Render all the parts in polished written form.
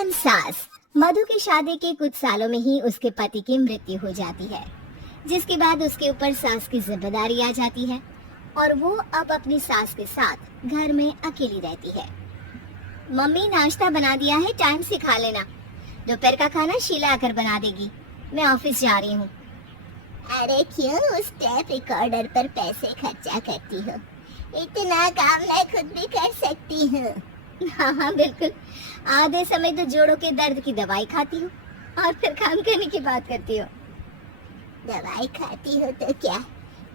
अनसास। मधु की शादी के कुछ सालों में ही उसके पति की मृत्यु हो जाती है, जिसके बाद उसके ऊपर सास की जिम्मेदारी आ जाती है और वो अब अपनी सास के साथ घर में अकेली रहती है। मम्मी, नाश्ता बना दिया है, टाइम से खा लेना। दोपहर का खाना शीला आकर बना देगी, मैं ऑफिस जा रही हूँ। अरे क्यों उस टेप रिकॉर्डर पर पैसे खर्चा करती हो? इतना काम मैं खुद भी कर सकती हूँ। हाँ हाँ बिल्कुल, आधे समय तो जोड़ों के दर्द की दवाई खाती हूँ और फिर काम करने की बात करती हो। दवाई खाती हो तो क्या,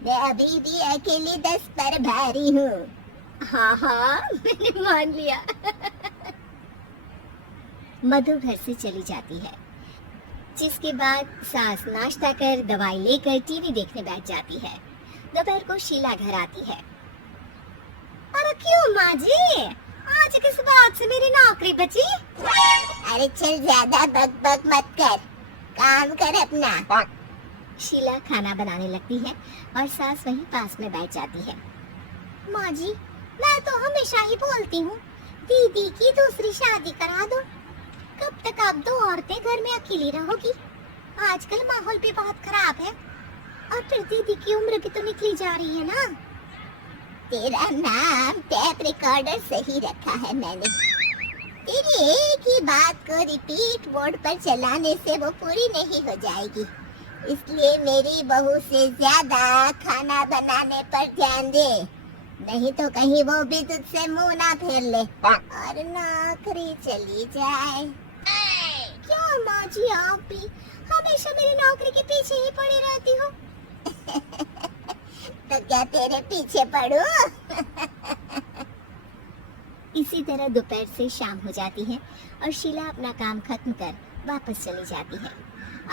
मैं अभी भी अकेली 10 पर भारी हूँ। हाँ हाँ मैंने मान लिया। मधु घर से चली जाती है, जिसके बाद सास नाश्ता कर दवाई लेकर टीवी देखने बैठ जाती है। दोपहर को शीला घर आती है। अरे क्यों माँ जी, आज किस बात से मेरी नौकरी बची? अरे चल, ज्यादा बक बक मत कर, काम कर अपना। शीला खाना बनाने लगती है और सास वहीं पास में बैठ जाती है। माँ जी, मैं तो हमेशा ही बोलती हूँ, दीदी की दूसरी शादी करा दो। कब तक आप दो औरतें घर में अकेली रहोगी? आजकल माहौल भी बहुत खराब है और फिर दीदी की उम्र भी तो निकली जा रही है ना। तेरा नाम टेप रिकॉर्डर सही रखा है मैंने। तेरी एक ही बात को रिपीट मोड पर चलाने से वो पूरी नहीं हो जाएगी, इसलिए मेरी बहू से ज्यादा खाना बनाने पर ध्यान दे, नहीं तो कहीं वो भी तुझसे मुंह ना फेर ले और नौकरी चली जाए। क्या माँ जी, आप भी हमेशा मेरी नौकरी के पीछे ही पड़ी रहती हो? तो क्या तेरे पीछे पड़ूं? इसी तरह दोपहर से शाम हो जाती है और शीला अपना काम खत्म कर वापस चली जाती है।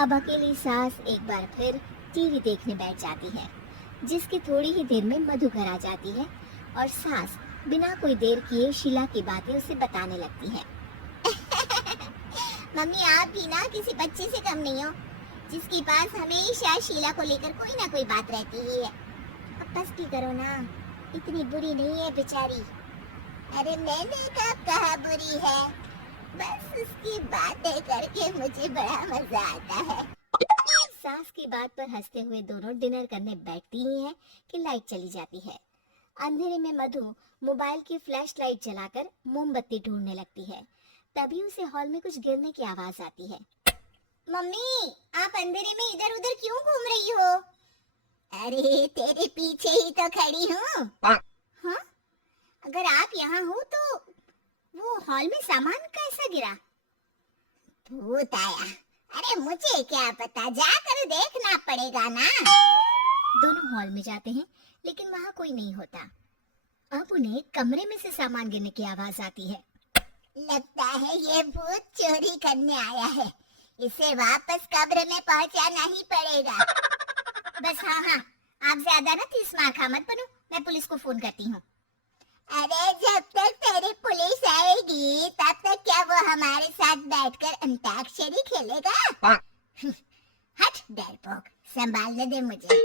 अब अकेली सास एक बार फिर टीवी देखने बैठ जाती है, जिसकी थोड़ी ही देर में मधु घर आ जाती है और सास बिना कोई देर किए शीला की बातें उसे बताने लगती है। मम्मी, आप भी ना किसी बच्चे से कम नहीं हो, जिसके पास हमेशा शीला को लेकर कोई ना कोई बात रहती ही है। अब बस भी करो ना, इतनी बुरी नहीं है बेचारी। अरे मैंने कब कहा बुरी है, बस उसकी बातें करके मुझे बड़ा मजा आता है। सास की बात पर हंसते हुए दोनों डिनर करने बैठती ही हैं कि लाइट चली जाती है। अंधेरे में मधु मोबाइल की फ्लैश लाइट जलाकर मोमबत्ती ढूंढने लगती है। तभी उसे हॉल में कुछ गिरने की आवाज आती है। मम्मी, आप अंधेरे में इधर उधर क्यों घूम रही हो? अरे तेरे पीछे ही तो खड़ी हूँ। हाँ? अगर आप यहाँ हो तो वो हॉल में सामान कैसा गिरा? भूत आया। अरे मुझे क्या पता, जाकर देखना पड़ेगा ना। दोनों हॉल में जाते हैं, लेकिन वहाँ कोई नहीं होता। अब उन्हें कमरे में से सामान गिरने की आवाज आती है। लगता है ये भूत चोरी करने आया है, इसे वापस कब्र में पहुंचाना ही पड़ेगा। बस हाँ हाँ, आप ज्यादा ना तीस मार खा मत बनो, मैं पुलिस को फोन करती हूँ। अरे जब तक तेरी पुलिस आएगी तब तक क्या वो हमारे साथ बैठकर अंताक्षरी खेलेगा? हट डरपोक, संभालने दे मुझे।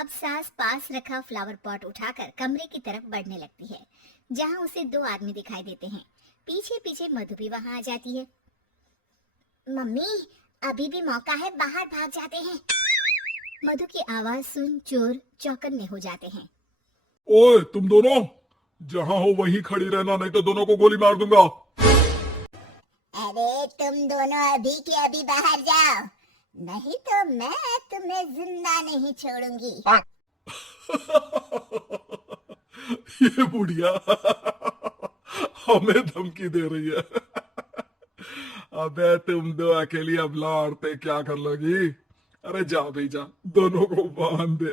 अब सास पास रखा फ्लावर पॉट उठाकर कमरे की तरफ बढ़ने लगती है, जहाँ उसे दो आदमी दिखाई देते हैं। पीछे पीछे मधु भी वहाँ आ जाती है। मम्मी, अभी भी मौका है, बाहर भाग जाते हैं। मधु की आवाज सुन चोर चौकन्ने हो जाते हैं। ओए तुम दोनों, जहाँ हो वहीं खड़ी रहना, नहीं तो दोनों को गोली मार दूंगा। अरे तुम दोनों अभी के अभी बाहर जाओ, नहीं तो मैं तुम्हें जिंदा नहीं छोड़ूंगी। ये बुढ़िया हमें धमकी दे रही है। अबे तुम दो अकेली अब लड़ते क्या कर लोगी? अरे जा भाई जा, दोनों को बांध दे।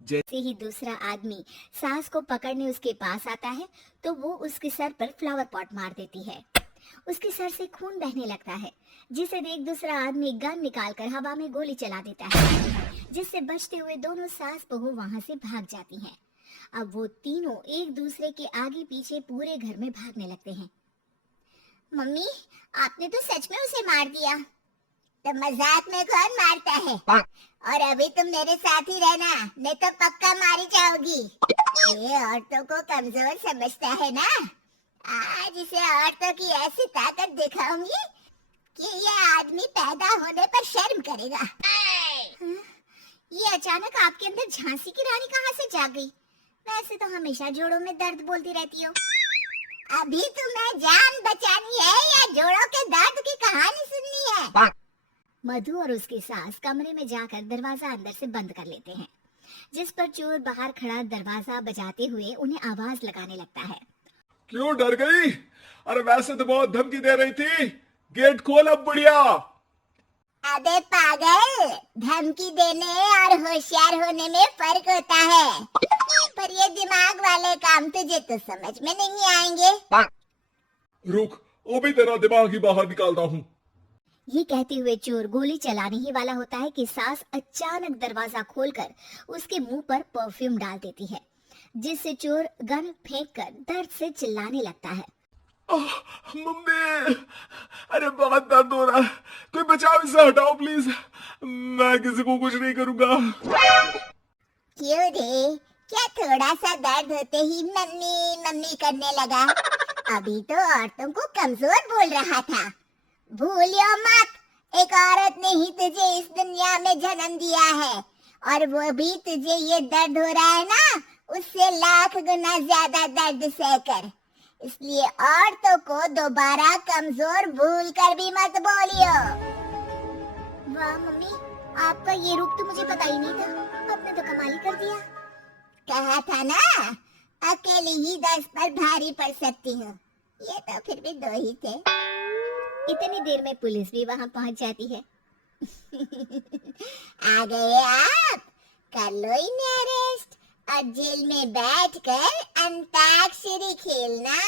जैसे ही दूसरा आदमी सास को पकड़ने उसके पास आता है, तो वो उसके सर पर फ्लावर पॉट मार देती है। उसके सर से खून बहने लगता है, जिसे देख दूसरा आदमी गन निकालकर हवा में गोली चला देता है, जिससे बचते हुए दोनों सास बहू वहां से भाग जाती हैं। अब वो तीनों एक दूसरे के आगे पीछे पूरे घर में भागने लगते हैं। मम्मी, आपने तो सच में उसे मार दिया। तो मजाक में कौन मारता है? और अभी तुम मेरे साथ ही रहना, नहीं तो पक्का मारी जाओगी। ये औरतों को कमजोर समझता है ना। आज इसे औरतों की ऐसी ताकत दिखाऊंगी कि ये आदमी पैदा होने पर शर्म करेगा। ये अचानक आपके अंदर झांसी की रानी कहाँ से जाग गई? वैसे तो हमेशा जोड़ों में दर्द बोलती रहती हो। अभी तुम्हें जान बचानी है या जोड़ों के दर्द की कहानी सुननी है? मधु और उसकी सास कमरे में जाकर दरवाजा अंदर से बंद कर लेते हैं, जिस पर चोर बाहर खड़ा दरवाजा बजाते हुए उन्हें आवाज लगाने लगता है। क्यों डर गई? अरे वैसे तो बहुत धमकी दे रही थी। गेट खोल अब बुढ़िया। अबे पागल, धमकी देने और होशियार होने में फर्क होता है, पर ये दिमाग वाले काम तुझे तो समझ में नहीं आएंगे। रुक, वो भी तेरा दिमाग ही बाहर निकालता हूँ। ये कहते हुए चोर गोली चलाने ही वाला होता है कि सास अचानक दरवाजा खोलकर उसके मुंह पर परफ्यूम डाल देती है, जिससे चोर गन फेंककर दर्द से चिल्लाने लगता है। मम्मी, अरे बहुत दर्द हो रहा है, कोई बचाओ, इसे हटाओ प्लीज। मैं किसी को कुछ नहीं करूंगा। क्यों रे, क्या थोड़ा सा दर्द होते ही मम्मी मम्मी करने लगा? अभी तो औरतों को कमजोर बोल रहा था। भूलियो मत, एक औरत ने ही तुझे इस दुनिया में जन्म दिया है, और वो भी तुझे ये दर्द हो रहा है ना, उससे लाख गुना ज्यादा दर्द सहकर। इसलिए औरतों को दोबारा कमजोर भूल कर भी मत बोलियो। वाह मम्मी, आपका ये रूप तो मुझे पता ही नहीं था। आपने तो कमाल ही कर दिया। कहा था ना, अकेली ही 10 पर भारी पड़ सकती हूँ। ये तो फिर भी 2 ही थे। इतनी देर में पुलिस भी वहाँ पहुँच जाती है। आ गए आप, कर लो इन्हें अरेस्ट और जेल में बैठकर अंताक्षरी खेलना।